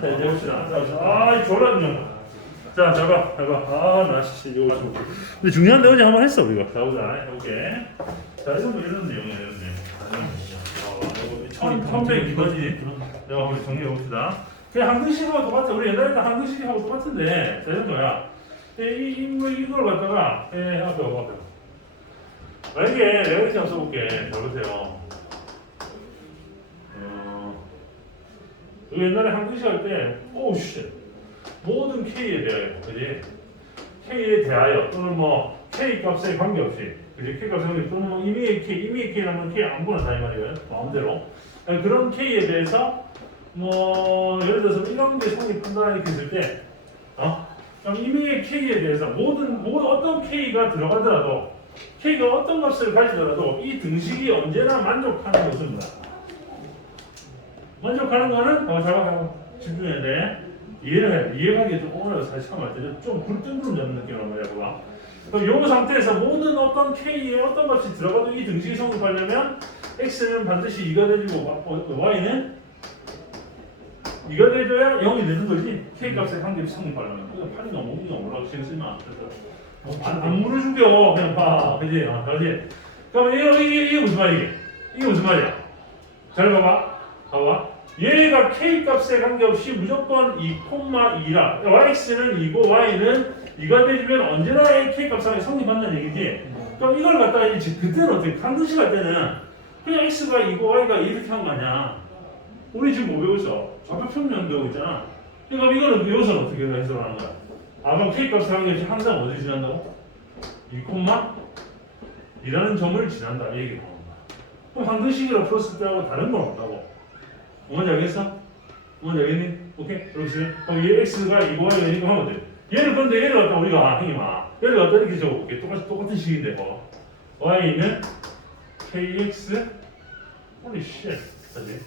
자, 이제 봅시다. 자, 자, 아, 졸라 중요하다. 자, 잡아, 잡아. 아, 나 씨, 이거 좀. 근데 중요한데 어제 한번 했어, 우리가. 자, 보자. 해볼게. 자, 이건 뭐 이런 내용이야, 이런 내용. 아, 천, 천백 이거지. 자, 우리 정리해 봅시다. 그냥 한글식하고 똑같아. 우리 옛날에 다 한글식하고 똑같은데, 자, 이런 거야. 이, 이, 이, 뭐 이걸 갖다가, 예, 앞에 와, 앞에. 만약에 내가 이렇게 한번 써볼게. 자, 보세요. 어, 그 옛날에 한글식 할 때, 오우, 씨. 모든 K에 대하여, 그지? K에 대하여, 또는 뭐, K 값에 관계없이, 그지? K 값에 관계없이, 또는 뭐, 임의의 K, 임의의 K라면 K 아무거나 다이 말이에요. 마음대로. 아니, 그런 K에 대해서, 뭐, 예를 들어서 이런 게 성립한다, 이렇게 했을 때, 어? 그럼 임의의 K에 대해서 모든, 모 어떤 K가 들어가더라도, K가 어떤 값을 가지더라도, 이 등식이 언제나 만족하는 것입니다. 만족하는 거는, 어, 잠깐, 집중해야 돼. 이해를 해. 이해하기 좀 어려워. 사실 처음 할 때는 좀 굴뚝으로 잡는 느낌이란 말이야, 그거. 그럼 이 상태에서 모든 어떤 K에 어떤 값이 들어가도 이 등식이 성립하려면 X는 반드시 2가 돼주고 어, Y는 2가 돼줘야 0이 되는 거지. K 값의 한 값이 성립하려면. 그냥 8이나 5이나 올라가고 신경 쓰면 안 돼. 안, 안 물어주겨. 그냥 봐. 그지? 아, 그지? 그럼 이게, 이게, 이게 무슨 말이야? 이게 무슨 말이야? 잘 봐봐. 봐봐. 얘가 k 값에 관계없이 무조건 2,2라. yx는 2고 y는 2가 돼주면 언제나 k 값이 성립한다는 얘기지. 그럼 이걸 갖다가 이제 그때는 어떻게 한글씨 할 때는 그냥 x가 2고 y가 이렇게 한거 아니야. 우리 지금 뭐 배우고 있어? 좌표 평면 배우고 있잖아. 그러니까 이거는 이것은 어떻게 해석하는 거야? 아 그럼 k 값에 관계없이 항상 어디 지난다고? 2, 이라는 점을 지난다 이 얘기가 나온 거야. 그럼 한글식으로 풀었을 때하고 다른 건 없다고. 뭔지 알겠어? 뭔지 알겠니? 오케이? 그렇지? 그럼 얘 x가 이거 y 이거 하면 돼. 얘를 그런데 얘를 갖다 우리가 형님 아 얘를 갖다 이렇게 적어볼게. 똑같이 똑같은 식인데 뭐 y는 kx holy shit 다시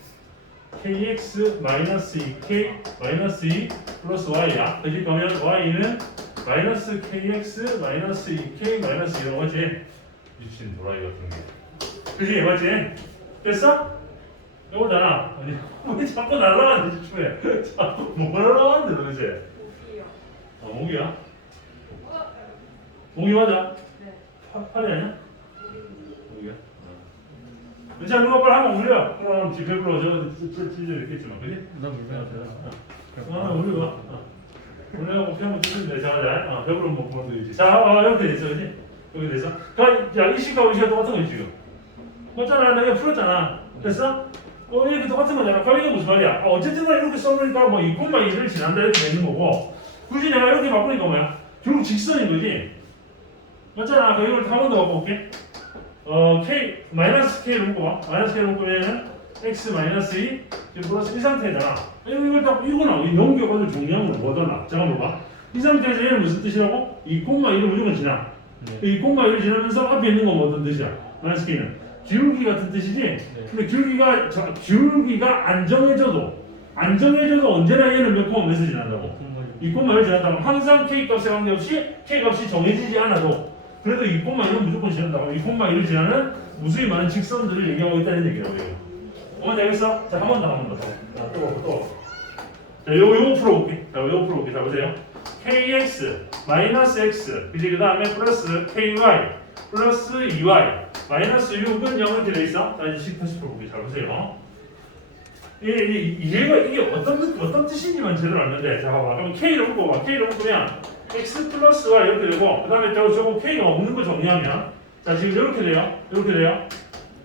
kx 마이너스 2k 마이너스 2 플러스 y야. 그지? 그러면 y는 마이너스 kx 마이너스 2k 마이너스 이런 거지. 미친 도라이 같은 게. 그지? 맞지? 됐어? 이거잖아. 아니, 왜 자꾸 날라가는데, 집에. 뭐 날라가는데, 도대체? 아, 목이야? 목이 맞아? 네. 파, 팔이 아니야? 목이야? 어. 자, 누가 빨리 한번 올려. 그럼 집 배불러 저, 찢어 있겠지만, 그지? 나 물건 아, 올려봐. 어. 올려갖고 피 한번 찢으면 돼. 자, 자, 어, 배불러 못 보는 거지. 자, 어, 이렇게 됐어, 그지? 여기 됐어. 자, 자, 이 시가 이 시가 똑같은 거지, 지금. 맞잖아, 내가 풀었잖아. 됐어? 어, 이렇게 똑같은 거잖아. 그럼 이게 무슨 말이야? 아, 어쨌든 간에 이렇게 써놓으니까 뭐 2콤마 2를 지난다 이렇게 되는 거고 굳이 내가 이렇게 바꾸니까 뭐야? 결국 직선인 거지. 맞잖아. 그럼 이걸 한번 더 바꿔볼게. 어, k 마이너스 k를 묶고 봐. 마이너스 k를 묶으면은 x 마이너스 2 지금 플러스 이 상태잖아. 이거 이걸 딱 이거 나와. 이 넘겨가지고 종량으로 뭐더 나. 잠깐만 봐. 이 상태에서 얘는 무슨 뜻이라고? 2콤마 1을 무조건 지나. 이 2콤마 1을 지나면서 앞에 있는 건 어떤 뜻이야? 마이너스 k는 기울기 같은 뜻이지. 근데 기울기가 자, 기울기가 안정해져도 안정해져도 언제나 얘는 몇 콤마 몇을 지난다고? 이 콤마를 지난다면 항상 k 값에 관계없이 k 값이 정해지지 않아도 그래도 이 콤마 1은 무조건 지난다고 이 콤마 1을 지나는 무수히 많은 직선들을 얘기하고 있다는 얘기라고 해요. 어머니 알겠어? 자 한 번 더 한 번 더. 자, 또 또. 자 요거 요거 풀어볼게. 자 요거 풀어볼게. 자 보세요. kx 마이너스 x 그지 그 다음에 플러스 ky 플러스 2y 마이너스 6은 0 이렇게 돼 있어. 자 이제 식 다시 풀어볼게. 잘 보세요. 이게, 이게, 얘가 이게 어떤 뜻- 어떤 뜻인지만 제대로 알는데 자 봐봐. 그럼 k를 묶어봐. K를 묶으면 x 플러스 y 이렇게 되고 그 다음에 저거, 저거 k가 없는 거 정리하면. 자 지금 이렇게 돼요. 이렇게 돼요.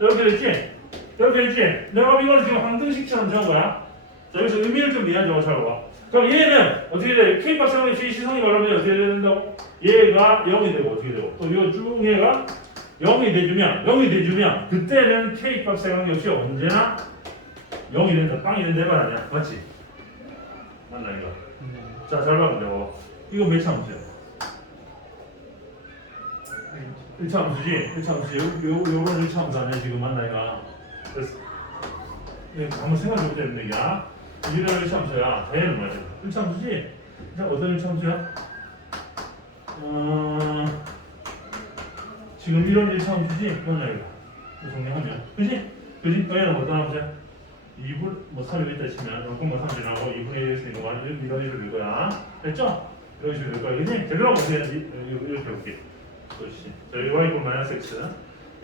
이렇게 됐지? 이렇게 됐지? 내가 이걸 지금 항등식처럼 적은 거야. 자 여기서 의미를 좀 이해하자고 잘 봐봐 그럼 얘는 어떻게 돼? K 값 상황에 시성이 바르면 어떻게 된다고? 얘가 0이 되고 어떻게 되고? 또쭉 얘가 0이 돼주면 0이 돼주면 그때는 k 값에 관계없이 언제나 0이 된다 빵이 된다 해봐 아니야 맞지? 맞나 이거 자, 잘 봐보세요. 어, 이거 몇 차 함수야? 1차 함수지? 1차 함수. 요, 요, 요건 1차 함수 아니야, 지금 맞나, 이거? 그래서, 네, 한번 생각해 보자, 얘기야. 이런 1차 함수야. 얘는 뭐야, 1차 함수지? 자, 어떤 1차 함수야? 어, 지금 이런 1차 함수지? 맞나, 이거? 이거 정리하면. 그지? 그지? 얘는 어떤 함수야? 2분, 뭐 3이 있다 치면 0,3이 나오고 2분의 1이 있는 거 좋아하는 이런 이런 식으로 될 거야. 됐죠? 이런 식으로 될 거야. 그지? 어떻게 해야지? 이렇게, 볼게. 그렇지. 자, 여기 이퀄 마이너스 x.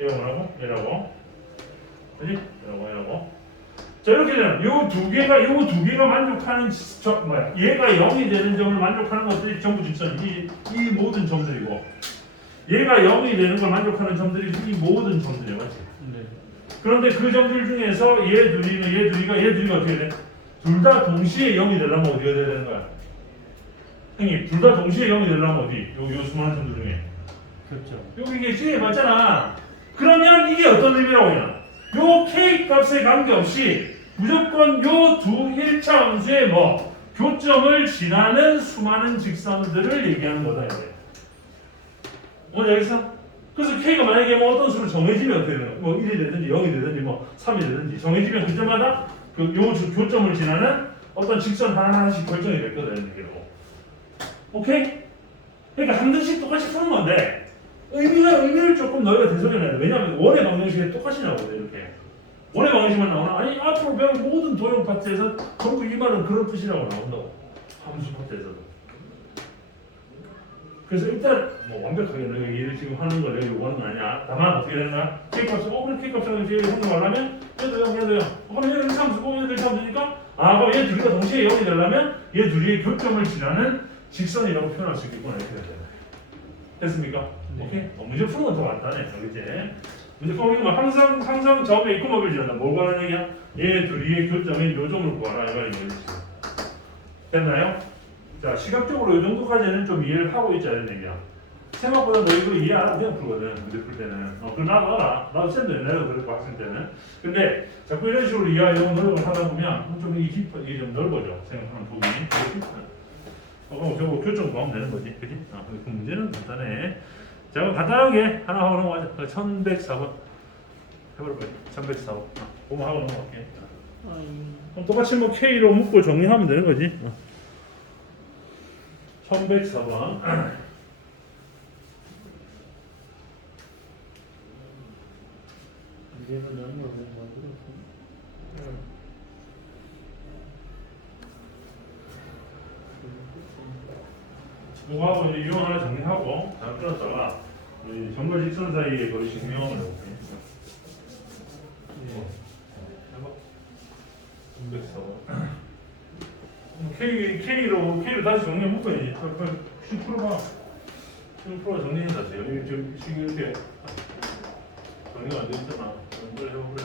얘가 뭐라고? 얘라고. 그지? 얘라고, 얘라고. 자, 이렇게 되면 요 두 개가, 요 두 개가 만족하는, 지- 저, 뭐야, 얘가 0이 되는 점을 만족하는 것들이 전부 직선, 이, 이 모든 점들이고, 얘가 0이 되는 걸 만족하는 점들이 이 모든 점들이야, 맞지? 네. 그런데 그 점들 중에서 얘 둘이는 얘 둘이가 얘 둘이가 어떻게 돼? 둘 다 동시에 0이 되려면 어디가 돼야 되는 거야? 형님, 둘 다 동시에 0이 되려면 어디? 요, 요 수많은 점들 중에. 그렇죠. 여기겠지? 맞잖아. 그러면 이게 어떤 의미라고 해요? 요 k 값에 관계없이 무조건 요두 일차함수의 뭐 교점을 지나는 수많은 직선들을 얘기하는 거다 이거예요. 뭔지 알겠어? 그래서 k가 만약에 뭐 어떤 수로 정해지면 되는? 뭐 1이 되든지 0이 되든지 뭐 3이 되든지 정해지면 그때마다 그요 교점을 지나는 어떤 직선 하나하나씩 결정이 될 거다 이런 얘기로. 오케이? 그러니까 한 등씩 똑같이 푸는 건데 의미가 의미를 조금 너희가 되소리내야 돼. 왜냐하면 원의 방정식에 똑같이 나오거든 이렇게. 원의 방정식만 나오나? 아니 앞으로 배운 모든 도형 파트에서 전부 이 말은 그런 뜻이라고 나온다고. 함수 파트에서도. 그래서 일단 뭐 완벽하게 너희가 얘를 지금 하는 걸 내가 요구하는 건 아니야. 다만 어떻게 되는 거야? K 값을 어 그래 K 값이라고 얘를 생각하려면 얘도 0, 얘도 0. 어, 그럼 얘를 3수고 얘도 3수니까 아 그럼 얘 둘이가 동시에 0이 되려면 얘 둘이 교점을 지나는 직선이라고 표현할 수 있겠구나 이렇게 돼요. 됐습니까? 네. 오케이? 어, 문제 푸는 건 더 간단해. 그지? 문제 푸는 건 항상 항상 점에 이코마를 지른다. 뭘 구하는 얘기야? 얘 둘이의 교점인 요점을 구하라 이 말이지. 됐나요? 자 시각적으로 이 정도까지는 좀 이해를 하고 있자 이런 얘기야. 생각보다 너 이거 이해 안 하고 그냥 풀거든 문제 풀 때는. 어, 그럼 나도 알아. 나도 쌤도 옛날에도 그랬고 학생 때는. 근데 자꾸 이런 식으로 이해하려고 노력을 하다 보면 좀이 깊어 이게 좀 넓어져 생각하는 부분이. 어, 그럼 저거 교점 구하면 되는 거지, 그지? 아, 그 문제는 간단해. 자, 그럼 간단하게 하나 하고 넘어가자. 1104번 해볼 거야. 1104번. 아, 그거 하고 넘어갈게. 그럼 똑같이 뭐 K로 묶고 정리하면 되는 거지. 어. 1104번. 이제는 나는 거 만들었어. 뭐하고 이제 유형 하나 정리하고 다음 끊었다가 정글 직선 사이의 거리 해볼게. 네. 해봐. 1104번. K K로 K로 다시 정리 묶어야지. 그 10%가 10% 정리해서 다시 여기 지금 이렇게 정리가 안 되잖아. 연결 해보려.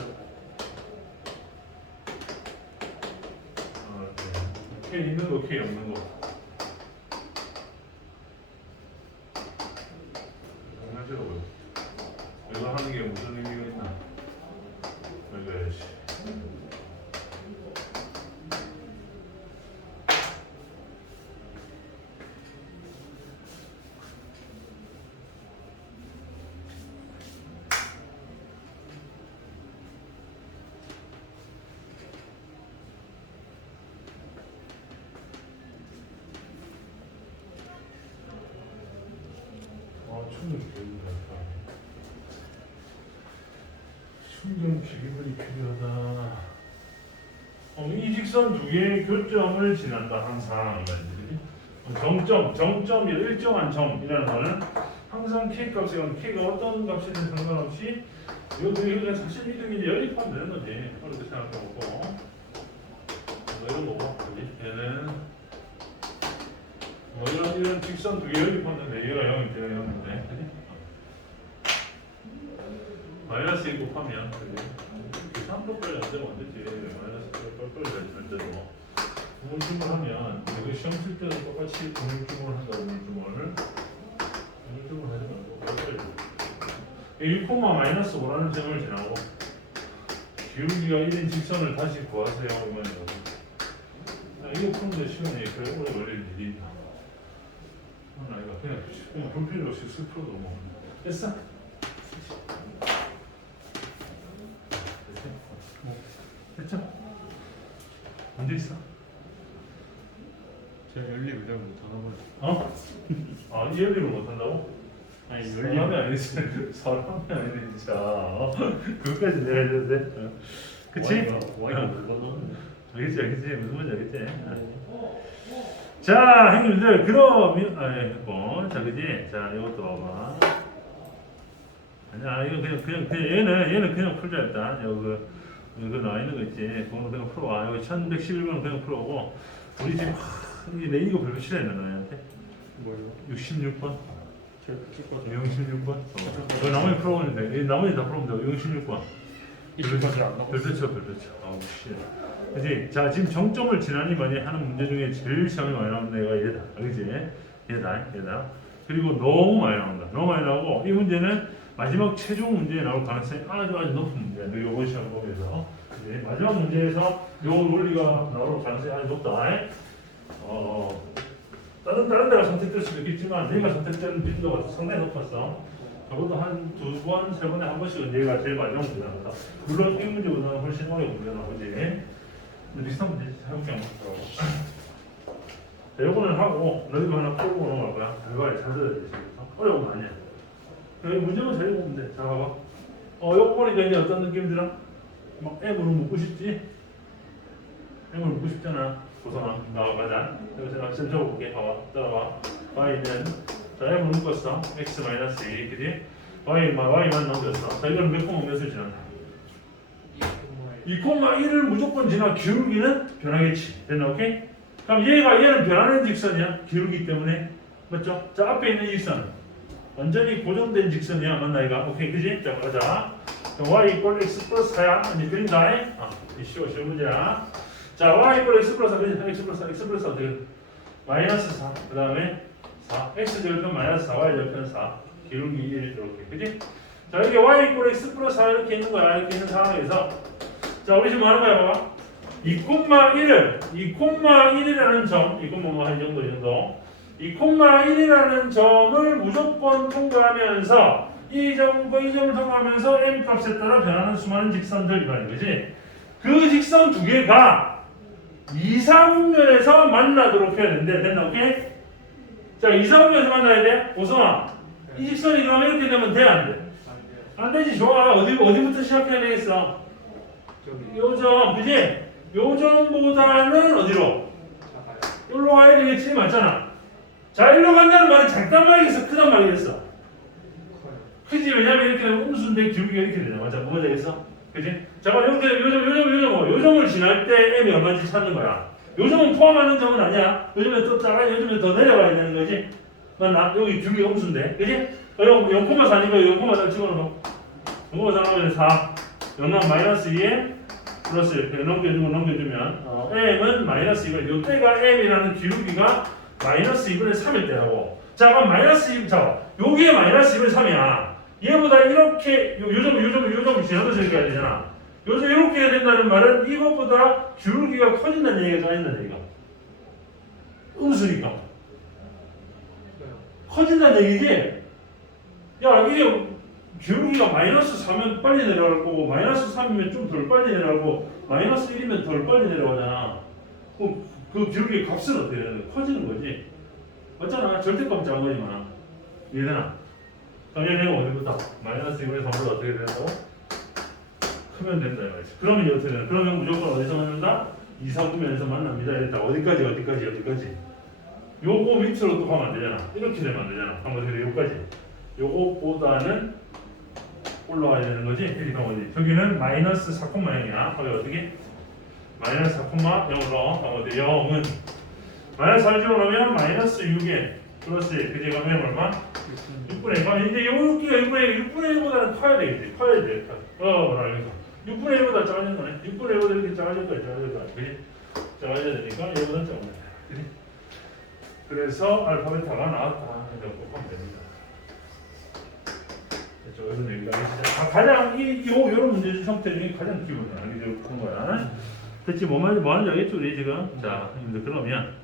아, 네. K 있는 거 K 없는 거. 아, 충전 필요하다. 충전 기기물이 필요하다. 어, 이 직선 두 개의 교점을 지난다 항상 정점, 정점이 일정한 점이라는 거는 항상 k 값이 k가 어떤 값이든 상관없이 이거 이거 사실 이등이 연립하면 되는 거지. 그렇게 생각해보고 뭐 이런 거고? 얘는 뭐 이런 이런 직선 두 개 연립하는데 얘가 0이 돼야 0인데. 그지? 마이너스 1 곱하면 그지? 계산도 빨리 안 되면 안 되지. 마이너스 1 빨리 빨리 될 때도 우물주물 하면 이거 시험 칠 때도 똑같이 우물주물 한다. 우물주물 우물주물 하지 말고 빨리 1 콤마 마이너스 5라는 점을 지나고 기울기가 1인 직선을 다시 구하세요. 이거는 아, 이거 푸는데 시간이 그래 오래 걸릴 일이 있나 그냥 그냥 볼 필요 없이 스프로도 뭐 됐어? 됐죠? 문제 있어? 제가 연립을 잘 못하나 봐요. 어? 아 이해를 못한다고? 아니 사람이 아니지 사람이 아니네 진짜 어? 그것까지 내가 해도 돼? 어. 그치? 와이가 와이가 못 받았는데. 알겠지 알겠지 무슨 말인지 알겠지? 어. 자, 형님들, 그러면, 아, 예, 뭐, 자, 그지? 자, 이것도 봐봐. 아니야, 이거 그냥, 그냥, 그냥, 얘는, 얘는 그냥 풀자, 일단. 여기, 그, 이거 나와 있는 거 있지. 그거는 그냥 풀어와. 여기 1111번은 그냥 풀어오고. 우리 지금, 하, 이내 이거 별로 싫어했나, 너희한테? 뭐예요? 66번? 제가 찍고 66번? 어. 그 나머지 풀어오는데, 이 나머지 다 풀어오면 돼. 66번. 20까지 안 나왔어. 별표 쳐, 별표 쳐. 아우, 씨. 그지? 자, 지금 정점을 지난이 많이 하는 문제 중에 제일 시험이 많이 나오는 애가 얘다. 그지? 얘다, 얘다. 그리고 너무 많이 나온다. 너무 많이 나오고, 이 문제는 마지막 최종 문제에 나올 가능성이 아주 아주 높은 문제야. 너 요번 시험 보면서. 그지? 마지막 문제에서 요 논리가 나올 가능성이 아주 높다. 어, 다른, 다른 데가 선택될 수도 있겠지만, 내가 선택되는 빈도가 상당히 높았어. 적어도 한 두 번, 세 번에 한 번씩은 얘가 제일 문제 나온다. 물론 이 문제보다는 훨씬 어려운 문제 나오지. 비슷한 문제 해볼게 안 맞더라고. 자, 요거는 하고 너희도 하나 풀고 넘어갈 거야. 결과를 잘 들어야 돼. 지금. 어려운 거 아니야. 여기 문제만 잘 보면 돼. 자, 봐봐. 어, 요거 보니까 이제 어떤 느낌 들어? 막 M으로 묻고 싶지? M으로 묻고 싶잖아. 고성아. 나와 가자. 여기서 나 지금 적어볼게. 봐봐. 따라봐. Y는 자, M을 묶었어. X 마이너스 2. 그지? Y, Y만 넘겼어. 자, 이거는 몇 콤마 몇을 지난다? 2,1을 무조건 지나 기울기는 변하겠지. 됐나 오케이? 그럼 얘가 얘는 변하는 직선이야. 기울기 때문에 맞죠? 자 앞에 있는 이 직선 완전히 고정된 직선이야. 맞나 이가? 오케이 그지? 자 가자. y 이퀄 x 플러스 4야. 이제 그린다. 아, 이 쉬워 쉬운 문제야. 자 y 이퀄 x 플러스 4 그지? x 플러스 4 x 플러스 4 어떻게? 마이너스 4. 그 다음에 4. x 절편 마이너스 4 y 절편 4. 기울기 1 이렇게 그지? 자 여기 y 이퀄 x 플러스 4 이렇게 있는 거야. 이렇게 있는 상황에서 자, 우리 지금 뭐 하는 거야, 봐봐. 2,1을 2,1이라는 점, 2,1 정도 이 정도. 2,1이라는 점을 무조건 통과하면서 이 점과 이 점을 통과하면서 m 값에 따라 변하는 수많은 직선들 이라는 거지. 그 직선 두 개가 이상면에서 만나도록 해야 된대. 됐나? 오케이? 자, 이상면에서 만나야 돼. 오성아. 이 직선이 그럼 이렇게 되면 돼, 안 돼? 안 되지. 좋아. 어디 어디부터 시작해야 되겠어? 요점, 그지? 요점보다는 어디로? 여기로 와야 되겠지, 맞잖아. 자, 일로 간다는 말은 작단 말이겠어, 크단 말이겠어. 크지? 왜냐면 이렇게 되면 음수인데 기울기가 이렇게 되잖아. 맞아, 뭐가 되겠어? 그지? 잠깐, 이렇게 요점, 요점, 요점, 뭐, 요점을 지날 때 m이 얼마인지 찾는 거야. 요점은 포함하는 점은 아니야. 요즘에 또 작아, 요즘에 더 내려가야 되는 거지. 맞나? 여기 기울기가 음수인데, 그지? 어, 0,4니까 0,4 집어넣어. 0,4 하면 4. 0은 마이너스 2에 플러스 이렇게 넘겨주고 넘겨주면 어, m은 마이너스 2분 요때가 m이라는 기울기가 마이너스 2분의 3일 때라고. 자 그럼 마이너스 2, 자 여기에 마이너스 2분의 3이야. 얘보다 이렇게 요, 요점 요점 요점을 지나서 저기 가야 되잖아. 요즘 이렇게 해야 된다는 말은 이것보다 기울기가 커진다는 얘기가 아닌다는 얘기가. 음수니까. 커진다는 얘기지? 야 이게 기울기가 마이너스 4면 빨리 내려갈 거고 마이너스 3이면 좀 덜 빨리 내려가고 마이너스 1이면 덜 빨리 내려가잖아. 그럼 그 기울기 값은 어떻게 되는 거야? 커지는 거지. 맞잖아. 절대값 작은 거지만. 그럼 얘는 어디부터? 마이너스 2분의 3보다 어떻게 된다고? 크면 된다 이 말이지. 그러면 어떻게 되나? 그러면 무조건 어디서 만난다? 2, 3분면에서 만납니다. 이랬다. 어디까지 어디까지 어디까지? 요거 밑으로 또 가면 안 되잖아. 이렇게 되면 안 되잖아. 한번 돼? 요까지. 요거보다는 올라와야 되는 거지. 그러니까 어디? 저기는 마이너스 4,0이야. 거기 어떻게? 마이너스 4,0으로 어디? 0은 마이너스 4를 집어넣으면 마이너스 6에 플러스 1. 그제 가면 얼마? 6분의 1. 그럼 이제 요기가 6분의 1, 6분의 1보다는 커야 되겠지. 커야 돼. 어, 뭐라 그래서 6분의 1보다 작아진 거네. 6분의 1보다 이렇게 작아질 거야. 작아질 거야. 그지? 작아져야 되니까 얘보다 돼. 그지? 그래서 알파벳타가 나왔다. 이렇게 꼭 하면 됩니다. 저기서 여기가 아, 가장 이, 요, 요런 문제 형태 중에 가장 기본이야. 이게 큰 거야. 대체 뭐, 말, 뭐 하는지 알겠죠, 우리 지금? 자, 근데 그러면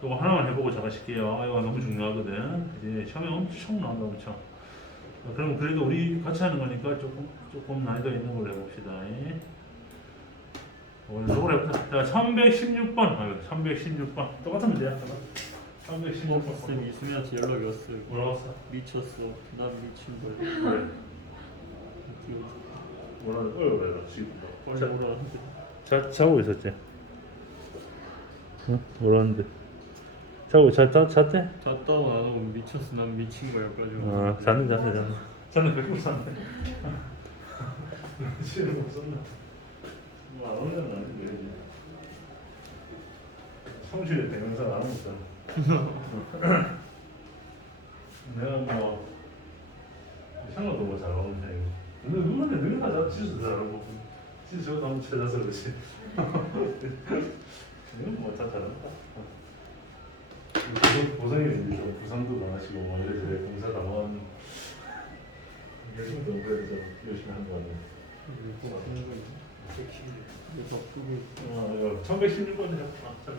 또 하나만 해보고 잡아실게요. 이거 너무 중요하거든. 이제 시험에 엄청 나온다, 엄청. 어, 그럼 그래도 우리 같이 하는 거니까 조금, 조금 난이도 있는 걸로 해봅시다. 오늘 요걸 해봅시다. 자, 316번. 아, 316번. 똑같은 문제야. 316번. 쌤 이수미한테 연락이 왔어요. 뭐라고 써? 미쳤어. 난 미친 거야. 뭐라는 어려워, 그래. 지금. 빨리 자, 오라는데. 자, 자고 있었지? 응? 뭐라는데? 자고 잤다 잤대? 잤다고 나도 미쳤어 난 미친 거야 여기까지 어 잤네 잤네 잤네 잤네 그렇게 잤네 못 썼나 뭐안 오는 건 아닌데 성실히 대명사 안 하고 있어 내가 뭐 생각도 뭐잘 나오는 편이고 근데 누군데 누가 다 지수 잘하고. 지수가 너무 찾아서 그렇지. 이건 뭐다 잘한다 이제 좀 부상도 많으시고 뭐 이래저래 공사 당원 열심히 공부해서 열심히 한거 같아요 이거 하는 거 있어 이거 바쁘게 어, 이거 1116번이죠. 아, 1116. 어,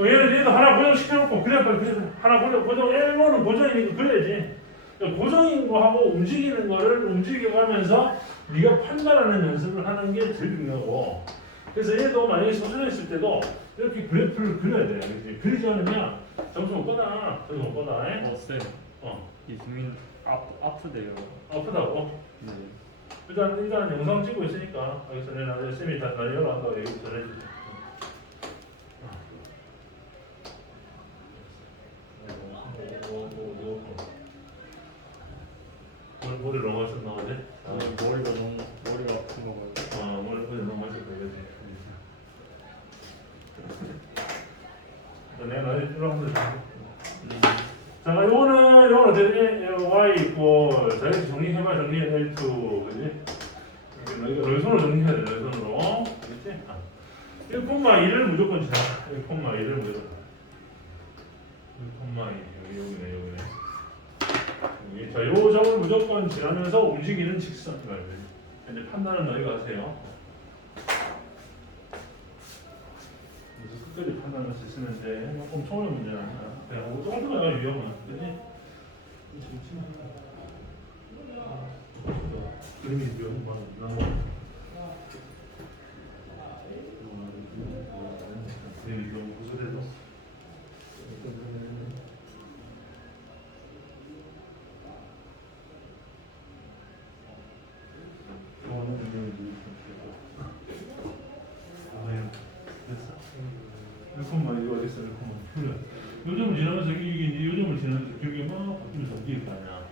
얘는 얘도 하나 고정 시켜놓고 그래 그래 그래 하나 고정 고정 1번은 고정이니까 그래야지. 그러니까 고정인 거하고 움직이는 거를 움직여가면서 네가 판단하는 연습을 하는 게 제일 중요하고. 그래서 얘도 만약에 있을 때도 이렇게 그래프를 그려야 돼. 그렇지? 그리지 않으면 점수 못 받아. 점수 못 받아. 에? 어쌤 어, 이수민 아프, 아프대요 아프다고. 네 일단 일단 영상 찍고 있으니까 여기서 내가 나중에 쌤이 다 나중에 연락한다고 얘기 전해주세요. 머리 머리 너무 하셨나 어제? 아, 머리가 너무 머리가 아픈 거 같아 아 머리 어제 너무 하셨다 그지? 내가 나중에 연락한다. 음. 자, 요거는 요거는 어떻게 y 있고 자기 정리해봐 정리해 L2 그지? 이렇게 널손으로 정리해야 돼 널손으로 그렇지? 아. 1,2를 무조건 지나 1,2를 무조건 1,2 여기 여기네 여기네 여기. 자, 요 점을 무조건 지나면서 움직이는 직선 말이야 이제 판단은 너희가 하세요 무슨 끝까지 판단할 수 돼. 뭐 엄청난 문제는 아니야. 뭐 정도가 위험한, 그지? 그림이 위험한 나 그림이 너무 구조돼서. 좋아하는 그림이 아, 됐어. 일품만 이거 어디 있어 일품만 그래 요즘을 지나면서 이게 이제 요즘을 지나면서 기억이 막 바뀌면서 움직일 거 아니야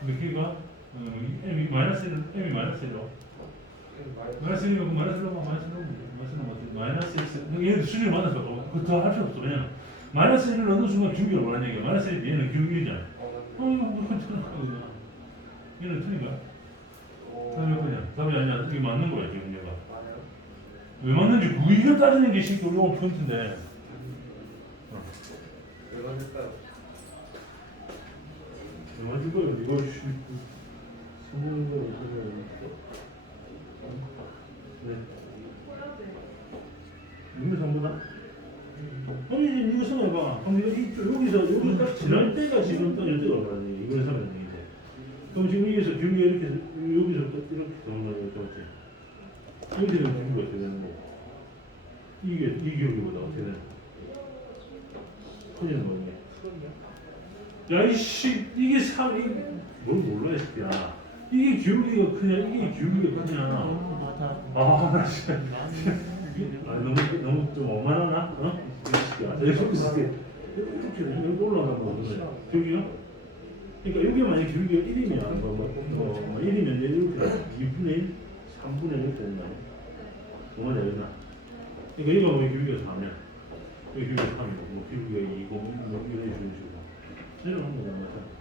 근데 걔가 음, m이 마이너스 1 m이 마이너스 1로 마이너스 1이고 마이너스 1로 마이너스 1로 마이너스 1로 마이너스 x 얘는 수준이 많아서 없어 왜냐면 마이너스 1을 넣는 순간 기울기를 원하는 얘기야 마이너스 1이 얘는 기울기잖아 어 이거 뭐 괜찮아 그냥 얘는 틀린가? 답이 그냥 답이 아니야. 이게 맞는 거야 지금 얘가. 왜 맞는지 구이가 따지는 게 쉽게 어려운 포인트인데. 왜 만들까요? 왜 맞을 거야 이거 씨 성공인 거 이거 왜 이거 전부 다? 아니 이거 생각해봐. 그럼 여기 여기서 여기 딱 지날 때가 지금 딱 이때가 얼마니 이걸 생각해 이제. 그럼 지금 여기서 기울기가 이렇게 여기서 딱 이렇게 정말 이렇게 왔지 여기서는 기울기가 어떻게 되는 거고 이게 이 기울기보다 어떻게 되는 커지는 거 이게 야이씨 이게 삼 이게 뭘 몰라 이 새끼야. 이게 기울기가 크냐? 이게 기울기가 크냐? 아. 진짜. 아 너무 너무 좀 어만하나? 어? 여기 있을 때 이렇게 이렇게 올라가고 그러네 기울기가? 그러니까 여기 만약 기울기가 1이면 뭐, 뭐, 뭐, 뭐 1이면 이렇게 2분의 1, 3분의 1 이렇게 된다 뭐가 되겠나? 그러니까 얘가 왜 기울기가 3이야. 여기 기울기가 3이고 뭐 기울기가 2고 뭐 이런 식으로 내려가는 거잖아 맞아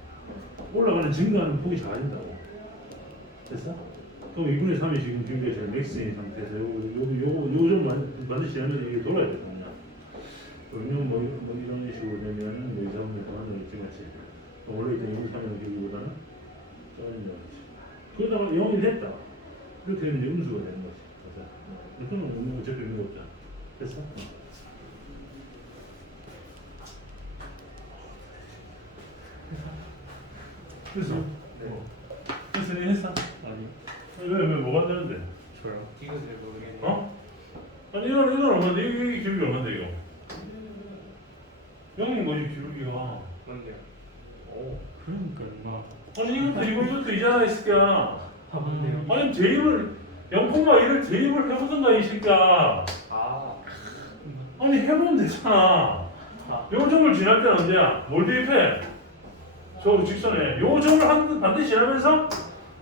올라가는 증가는 폭이 작아진다고. 됐어? 그럼 2분의 3이 지금 기울기가 제일 맥스인 상태에서 요거 요거 요거 요점 만드시 않으면 이게 돌아야 되 그러면 뭐, 뭐 이런 식으로 되면 뭐 이상한 거 하는 거 있지 맞지? 원래 있던 2분의 3의 기울기보다는 작아진다 그렇지 그러다가 0이 됐다 이렇게 되면 이제 음수가 되는 거지 맞아 이거는 없는 거 어차피 있는 거 없잖아 됐어? 어. 됐어? 어. 됐어 니 했어? 아니 왜 왜 뭐가 되는데? 저요 이거 잘 모르겠네요. 어? 아니 이건 이건 얼마인데 이게, 기울기 얼마인데 이 거? 영이 뭐지 기울기가 뭔데요? 오 그러니까 얼마 아니 이것도 이거 이것도 이잖아 이 새끼야 아 뭔데요? 아니 대입을 0,1을 대입을 해보던가 이 새끼야 아 아니 해보면 되잖아. 요 점을 지날 때는 언제야? 뭘 대입해? 저 직선에 요 점을 한, 반드시 지나면서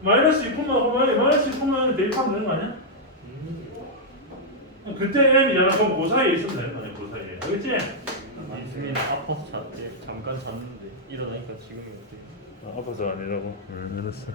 마이너스 2 콤마 콤마에 마이너스 2 콤마에 대입하면 되는 거 아니야? 그때 m이잖아. 그럼 그 사이에 있으면 되는 거 아니야? 그 사이에. 알겠지? 이수민 아파서 잤대. 잠깐 잤는데 일어나니까 지금이 어때? 아, 아파서 아니라고. 응, 알았어.